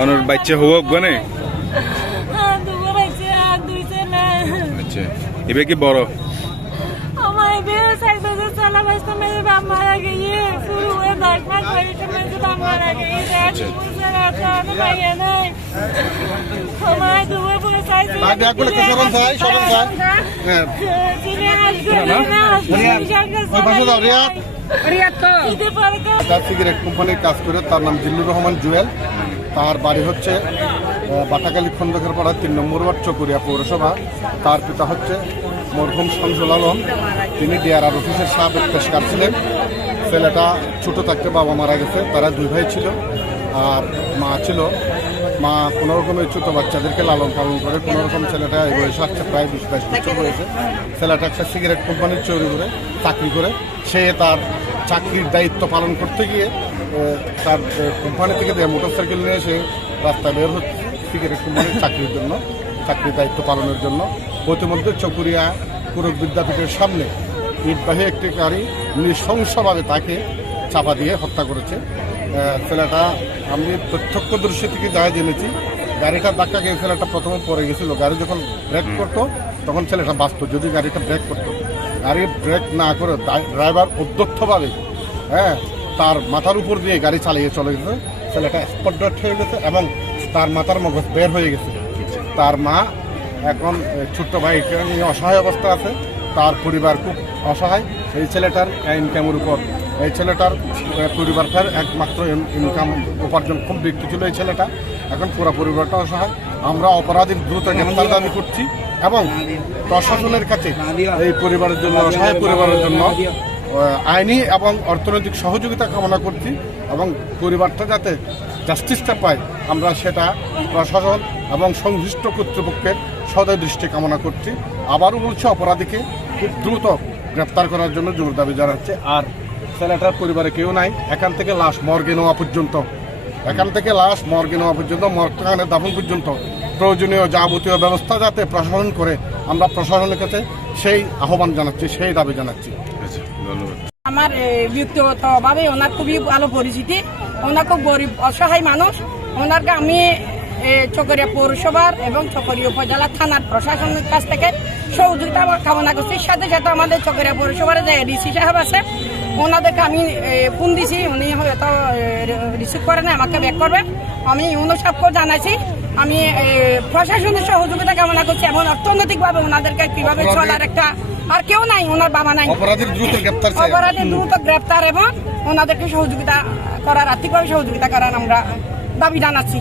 অনর বাচ্চা হবক গনে? ছেলে আচ্ছা এবার কি বড়? আমার বিয়ে সাইড বছর চলা ব্যস্ত মেয়ে বাপ মারা গিয়ে শুরু হয়ে দশ মাস হয়েছে মেয়ে বাপ মারা গিয়ে এক বছর আছে আমি মাইয়ে নাই। আমার দুবার পরে চাইছে ভাই, ব্যাগগুলো ভাই, সরান ভাই। হ্যাঁ। চিনে আসবে না। ওই পাশে দাও, রিয়াদ। দিতে পারবে সিগারেট কোম্পানির কাজ করে তার নাম জিল্লুর রহমান জুয়েল। তার বাড়ি হচ্ছে বাটাকালী খন্দকের পাড়া তিন নম্বর ওয়ার্ড চকুরিয়া পৌরসভা। তার পিতা হচ্ছে মরহুম শামসুল আলম। তিনি ডিআরআর অফিসের সাবেক পেশকার ছিলেন। ছেলেটা ছোট থাকতে বাবা মারা গেছে, তারা দুই ভাই ছিল। আর মা ছিল। মা কোনো রকমের ছোট বাচ্চাদেরকে লালন পালন করে, কোনো রকম ছেলেটা এই বয়সে আসছে প্রায় বিশ, বাইশ বছর হয়েছে ছেলেটা একটা সিগারেট কোম্পানির চৌরি করে, চাকরি করে। সে তার চাকরির দায়িত্ব পালন করতে গিয়ে তার কোম্পানি থেকে দেয় মোটর সাইকেল নিয়ে এসে রাস্তায় বের হচ্ছে সিগারেট কোম্পানির চাকরির জন্য চাকরির দায়িত্ব পালনের জন্য। প্রতিমধ্যে চকুরিয়া কুরক বিদ্যাপীঠের সামনে ইটবাহী একটি গাড়ি নৃশংসভাবে তাকে চাপা দিয়ে হত্যা করেছে। ছেলেটা আমি প্রত্যক্ষদর্শী থেকে যা জেনেছি গাড়িটা ধাক্কা গিয়ে ছেলেটা প্রথমে পড়ে গেছিল। গাড়ি যখন ব্রেক করতো তখন ছেলেটা বাঁচত। যদি গাড়িটা ব্রেক করতো গাড়ি ব্রেক না করে ড্রাইভার উদ্যত্তভাবে হ্যাঁ তার মাথার উপর দিয়ে গাড়ি চালিয়ে চলে গেছে। ছেলেটা স্পট হয়ে গেছে এবং তার মাথার মগজ বের হয়ে গেছে। তার মা এখন ছোট্ট ভাইকে নিয়ে অসহায় অবস্থা আছে। তার পরিবার খুব অসহায়। এই ছেলেটার ইনকামের উপর। এই ছেলেটার পরিবারটার একমাত্র ইনকাম উপার্জন খুব ব্যক্তি ছিল এই ছেলেটা। এখন পুরো পরিবারটা অসহায়। আমরা অপরাধীর দ্রুত গ্রেফতার দাবি করছি এবং প্রশাসনের কাছে এই পরিবারের জন্য, অসহায় পরিবারের জন্য আইনি এবং অর্থনৈতিক সহযোগিতা কামনা করছি এবং পরিবারটা যাতে জাস্টিসটা পায়, আমরা সেটা প্রশাসন এবং সংশ্লিষ্ট কর্তৃপক্ষের সদয় দৃষ্টি কামনা করছি। আবারও বলছি, অপরাধীকে খুব দ্রুত গ্রেপ্তার করার জন্য জোর দাবি জানাচ্ছে। আর ছেলেটার পরিবারে কেউ নাই, এখান থেকে লাশ মর্গে নেওয়া পর্যন্ত। এখান থেকে লাশ মর্গে নেওয়া পর্যন্ত মর্গখানে দাফন পর্যন্ত। প্রয়োজনীয় যাবতীয় ব্যবস্থা যাতে প্রশাসন করে, আমরা প্রশাসনের কাছে সেই আহ্বান জানাচ্ছি, সেই দাবি জানাচ্ছি। আমার ব্যক্তিগত ব্যক্তিগতভাবে ওনার খুবই ভালো পরিচিতি। ওনার খুব গরিব অসহায় মানুষ। ওনাকে আমি চকরিয়া পৌরসভার এবং চকরিয়া উপজেলা থানার প্রশাসনের কাছ থেকে সহযোগিতা কামনা করছি। সাথে সাথে আমাদের চকরিয়া পৌরসভার যে ডিসি সাহেব আছে ওনাদেরকে আমি ফোন দিছি। উনি হয়তো রিসিভ করেন আমাকে ব্যাক করবেন আমি ইউনো সাহেবকেও জানাইছি। আমি প্রশাসনের সহযোগিতা কামনা করছি। এবং অর্থনৈতিকভাবে ওনাদেরকে কীভাবে চলার একটা আর কেউ নাই ওনার বাবা নাই। অপরাধীর দ্রুত গ্রেপ্তার দ্রুত গ্রেপ্তার এবং ওনাদেরকে সহযোগিতা করার আর্থিকভাবে সহযোগিতা করার আমরা দাবি জানাচ্ছি।